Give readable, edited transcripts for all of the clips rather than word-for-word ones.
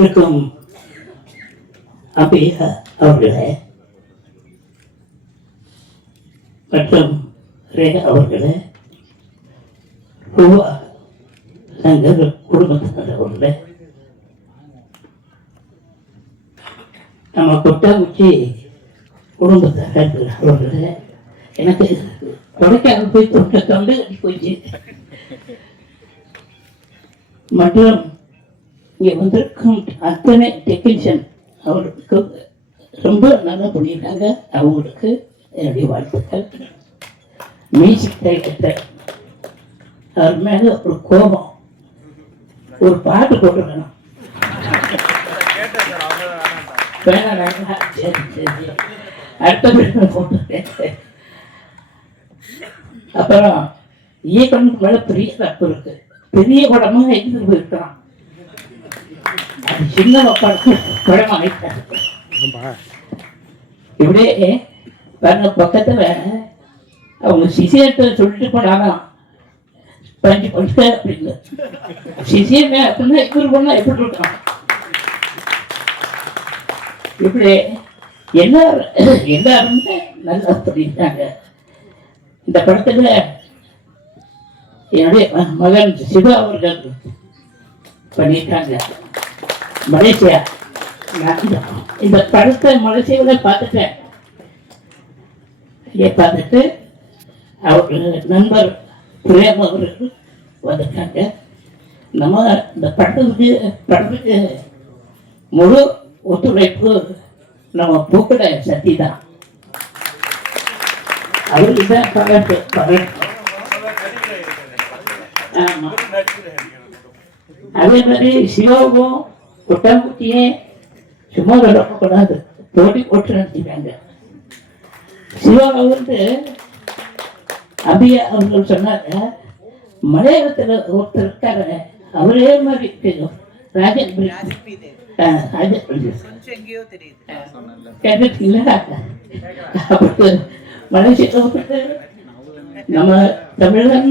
வீட்டிற்கும் அபியா அவர்களே மற்றும் ரேகா அவர்களே, ரூபா சங்கர் குடும்பத்தினர் அவர்களே, நம்ம கொட்டாங்குச்சி குடும்பத்தார் அவர்களே, எனக்கு கொடைக்கானல் போய் தொண்டு கட்டி போயிடுச்சு. மற்றும் இங்கே வந்திருக்கும் அத்தனை டெக்னீஷியன் அவர்களுக்கு ரொம்ப நல்லா பண்ணியிருக்காங்க. அவங்களுக்கு என்னுடைய வாழ்த்துக்கள். மியூசிக் டைரக்டர் அவர் மேலே ஒரு கோபம், ஒரு பாட்டு போட்டுருக்கணும். வேணாம் சரி சரி அடுத்த போட்டுருக்கேன். அப்புறம் இயக்கணுக்கு மேலே பெரிய தப்பு இருக்கு. பெரிய படமா எடுத்துட்டு போயிருக்கிறான், அது சின்ன படமா ஆயிட்டாங்க. இப்படியே பாருங்க, பக்கத்துல அவங்க சிசியத்தை சொல்லிட்டு போனாலும் பஞ்சு பஞ்சு அப்படின்னு சிசியமே அப்படின்னா இப்படி பண்ணா எப்படி இருக்கான். இப்படி எல்லாருமே நல்லா பண்ணியிருக்காங்க. இந்த படத்துல என்னுடைய மகன் சிவா அவர்கள் பண்ணியிருக்காங்க. மலேசியா, இந்த படத்தை மலேசியாவில பார்த்துட்டேன். இங்கே பார்த்துட்டு அவர் நண்பர் பிரேம் அவர்கள் வந்திருக்காங்க. நம்ம இந்த படத்துக்கு முழு ஒத்துழைப்பு நம்ம பூக்கடை சக்தி தான். அவருக்கு தான் பாராட்டு. அதே மாதிரி சிவாவும் கொட்டாங்குச்சியே சும்மா விடக்கூடாது, போட்டி போட்டு நடத்திட்டாங்க. சிவா வந்து அபியா அவர்கள் சொன்னாங்க, மலையாளத்தில் ஒருத்தர் இருக்காரு அவரே மாதிரி ராஜன் கேட்டுருக்கீங்களா? அப்படி மலேசியா நம்ம தமிழன்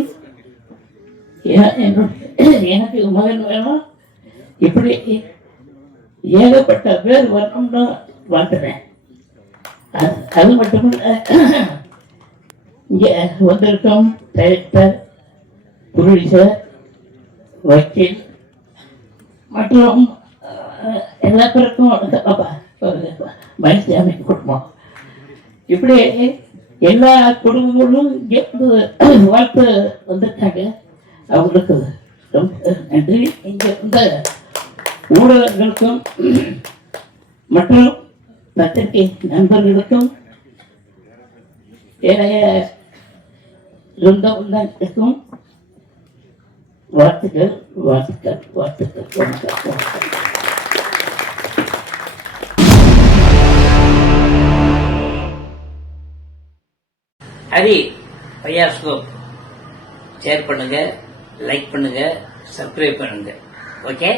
எனக்கு மகன் வேணும். இப்படி ஏகப்பட்ட பேர் வரணும்னு வாழ்த்துறேன். அது மட்டுமல்ல, இங்கே வந்திருக்கும் டைரக்டர், ப்ரொடியூசர், வக்கீல் மற்றும் எல்லா பேருக்கும் மனுஷாமி குடும்பம், இப்படி எல்லா குடும்பங்களும் இங்கே வாழ்த்து வந்திருக்காங்க. அவங்களுக்கு ரொம்ப நன்றி. இங்கே வந்த ஊடகங்களுக்கும் மற்றும் பத்திரிகை நண்பர்களுக்கும் ஏனைய சொந்தங்களுக்கும் வாழ்த்துக்கள் வாழ்த்துக்கள் வாழ்த்துக்கள் வணக்கம். ஹரி பையாஸ்கோப் ஷேர் பண்ணுங்க, லைக் பண்ணுங்க, சப்ஸ்கிரைப் பண்ணுங்க. ஓகே.